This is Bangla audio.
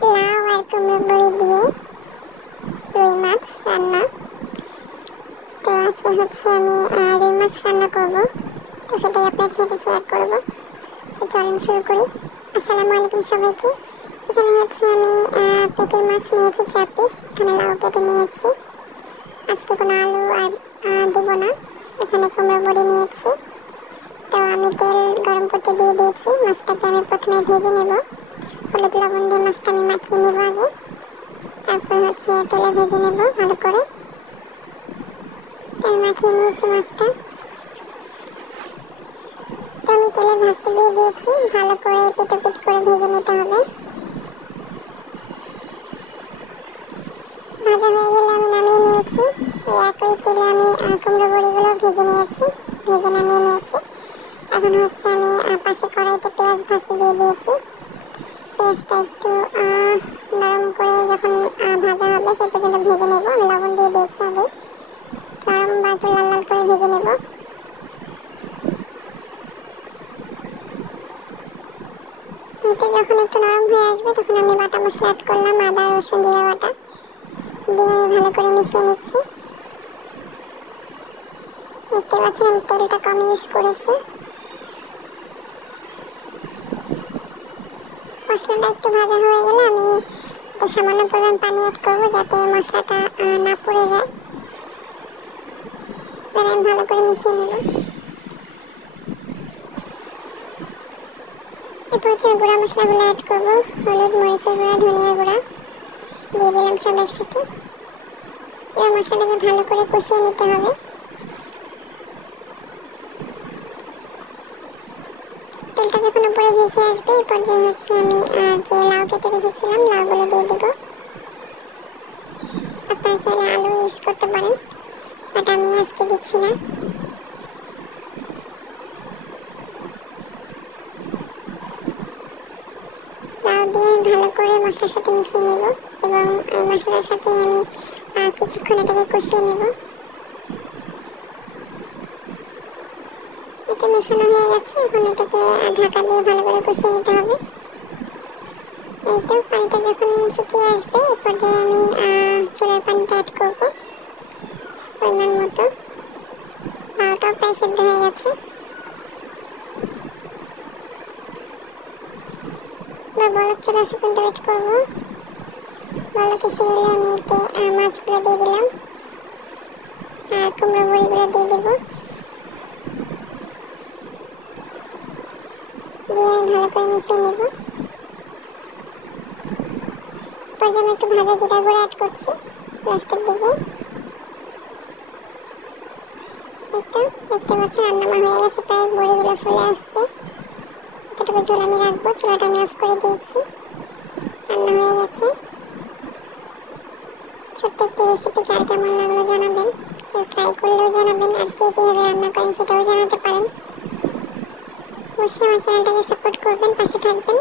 লাউ আর কুমড়ো বড়ি দিয়ে রুই মাছ রান্না। তো আজকে হচ্ছে আমি রুই মাছ রান্না করব, তো সেটাই আপনার সাথে শেয়ার করব। তো চলুন শুরু করি। আসসালামু আলাইকুম সবাইকে। এখানে হচ্ছে আমি পেটের মাছ নিয়েছি 4 পিস, এখানে লাউ কেটে নিয়েছি। আজকে কোনো আলু আর দেব না। এখানে কুমড়ো বড়ি নিয়েছি। তো আমি তেল গরম করতে দিয়ে দিয়েছি। মাছটাকে আমি প্রথমে ভেজে নেব, হলুদ লবণ দিয়ে মাছটা আমি মাখিয়ে নেব আগে, তারপর হচ্ছে তেলে ভেজে নেব ভালো করে। তেল মাখিয়ে নিয়েছি মাছটা, তো আমি তেলে ভাজতে দিয়ে দিয়েছি। ভালো করে পিট করে ভেজে নিতে হবে। ভাজা হয়ে গেলে আমি নামিয়ে নিয়েছি। ওই একই তেলে আমি কুমড়ো বড়িগুলো ভেজে নিয়েছি, ভেজে নামিয়ে নিয়েছি। এখন হচ্ছে আমি পাশে কড়াইতে পেঁয়াজ ভাজতে দিয়ে দিয়েছি। পেঁয়াজটা একটু নরম করে যখন ভাজা হবে সে পর্যন্ত ভেজে নেব। আমি লবণ দিয়ে দিয়েছি আগে, নরম বা একটু লাল লাল করে ভেজে নেব। এতে যখন একটু নরম হয়ে আসবে তখন আমি বাটা মশলা অ্যাড করলাম, আদা রসুন জিরা বাটা দিয়ে আমি ভালো করে মিশিয়ে নিচ্ছি। দেখতে পাচ্ছেন আমি তেলটা কম ইউজ করেছি। মশলাটা একটু ভাজা হয়ে গেলে আমি সামান্য পরিমাণ পানি অ্যাড করবো যাতে মশলাটা না পুড়ে যায়। এবার আমি ভালো করে মিশিয়ে নেব। এরপর হচ্ছে গুঁড়া মশলাগুলো অ্যাড করবো, হলুদ, মরিচের গুঁড়া, ধনিয়া গুঁড়া দিয়ে দিলাম সব একসাথে। এবার মশলাটাকে ভালো করে কষিয়ে নিতে হবে। তেলটা যখন উপরে ভেসে আসবে এই পর্যায়ে হচ্ছে আমি যে লাউ কেটে রেখেছিলাম লাউগুলো দিয়ে দেবো। আপনারা চাইলে আলু ইউজ করতে পারেন, বাট আমি আজকে দিচ্ছি না। লাউ দিয়ে আমি ভালো করে মশলার সাথে মিশিয়ে নেব এবং এই মশলার সাথে আমি কিছুক্ষণ এটাকে কষিয়ে নেব। এটা মেশানো হয়ে গেছে, এখন এটাকে ঢাকা দিয়ে ভালো করে কষিয়ে নিতে হবে। এই তো পানিটা যখন শুকিয়ে আসবে এই পর্যায়ে আমি চুলার পানিটা অ্যাড করবো পরিমাণ মতো। লাউটাও প্রায় সেদ্ধ হয়ে গেছে। বলক চলে আসা পর্যন্ত ওয়েট করবো। বলক এসে গেলে আমি এতে মাছগুলো দিয়ে দিলাম আর কুমড়ো বড়িগুলো দিয়ে দেবো। দিয়ে আমি ভালো করে মিশিয়ে নেব। পর্যায়ে আমি একটু ভাজা জিরা গুঁড়ো অ্যাড করছি লাস্টের দিকে। এটা দেখতে পাচ্ছেন রান্না হয়ে গেছে, প্রায় বড়িগুলো ফুলে আসছে। এতটুকু ঝোল আমি রাখবো, চুলাটা আমি অফ করে দিয়েছি। রান্না হয়ে গেছে। ছোট্ট একটি রেসিপি কার কেমন লাগলো জানাবেন, কেউ ট্রাই করলেও জানাবেন, আর কে কীভাবে রান্না করেন সেটাও জানাতে পারেন। অবশ্যই আমার চ্যানেলটাকে সাপোর্ট করবেন, পাশে থাকবেন।